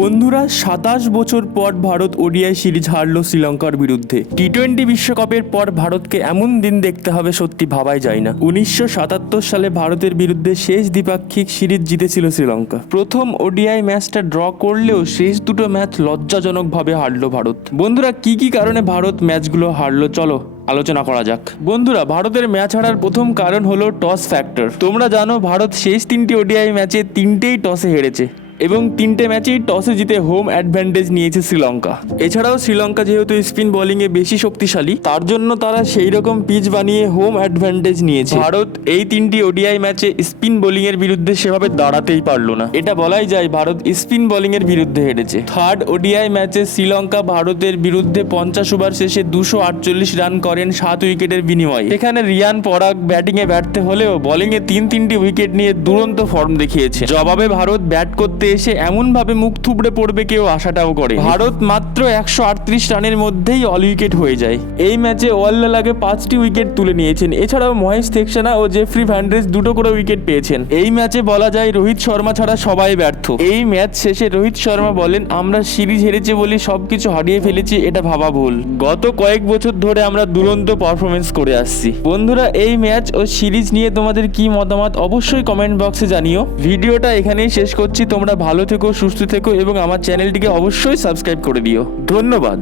বন্ধুরা ২৭ বছর পর ভারত ওডিআই সিরিজ হারল শ্রীলঙ্কার বিরুদ্ধে। টি-20 বিশ্বকাপের পর ভারতকে এমন দিন দেখতে হবে সত্যি ভাবাই যায় না। ১৯৭৭ সালে ভারতের বিরুদ্ধে শেষ দ্বিপাক্ষিক সিরিজ জিতেছিল শ্রীলঙ্কা। প্রথম ওডিআই ম্যাচটা ড্র করলেও শেষ দুটো ম্যাচ লজ্জাজনকভাবে হারলো ভারত। বন্ধুরা কি কি কারণে ভারত ম্যাচগুলো হারলো চলো আলোচনা করা যাক। বন্ধুরা ভারতের ম্যাচ হারার প্রথম কারণ হলো টস ফ্যাক্টর। তোমরা জানো ভারত শেষ 3টি ওডিআই ম্যাচে 3টেই টসে হেরেছে এবং 3টে ম্যাচেই টসে জিতে হোম অ্যাডভান্টেজ নিয়েছে শ্রীলঙ্কা। এছাড়াও শ্রীলঙ্কা যেহেতু স্পিন বোলিংয়ে বেশি শক্তিশালী, তার জন্য তারা সেই রকম পিচ বানিয়ে হোম অ্যাডভান্টেজ নিয়েছে। ভারত এই 3টি ওডিআই ম্যাচে স্পিন বোলিংয়ের বিরুদ্ধে সেভাবে দাঁড়াতেই পারলো না। এটা বলাই যায় ভারত স্পিন বোলিংয়ের বিরুদ্ধে হেরেছে। থার্ড ওডিআই ম্যাচে শ্রীলঙ্কা ভারতের বিরুদ্ধে 50 ওভার শেষে 248 রান করেন 7 উইকেটের বিনিময়ে। এখানে রিয়ান পরাগ ব্যাটিংয়ে ব্যর্থ হলেও বোলিংয়ে 3টি উইকেট নিয়ে দুরন্ত ফর্ম দেখিয়েছে। জবাবে ভারত ব্যাট করতে এসে এমন ভাবে মুখ থুবড়ে পড়বে কেউ আশাটাও করে। ভারত মাত্র 138 রানের মধ্যেই অল উইকেট হয়ে যায়। এই ম্যাচে ওয়াল্লালাগে 5টি উইকেট তুলে নিয়েছেন। এছাড়াও মহেশ থেকসানা ও জেফ্রি ভ্যান্ড্রেস 2টো করে উইকেট পেয়েছেন। এই ম্যাচে বলা যায় রোহিত শর্মা ছাড়া সবাই ব্যর্থ। এই ম্যাচ শেষে রোহিত শর্মা বলেন, আমরা সিরিজ হেরেছি বলে সবকিছু হারিয়ে ফেলেছি, এটা ভাবা ভুল। গত কয়েক বছর ধরে আমরা দুরন্ত পারফরমেন্স করে আসছি। বন্ধুরা এই ম্যাচ ও সিরিজ নিয়ে তোমাদের কি মতামত অবশ্যই কমেন্ট বক্সে জানিও। ভিডিওটা এখানেই শেষ করছি। তোমরা ভালো থেকো, সুস্থ থেকো এবং আমার চ্যানেলটিকে অবশ্যই সাবস্ক্রাইব করে দিও। ধন্যবাদ।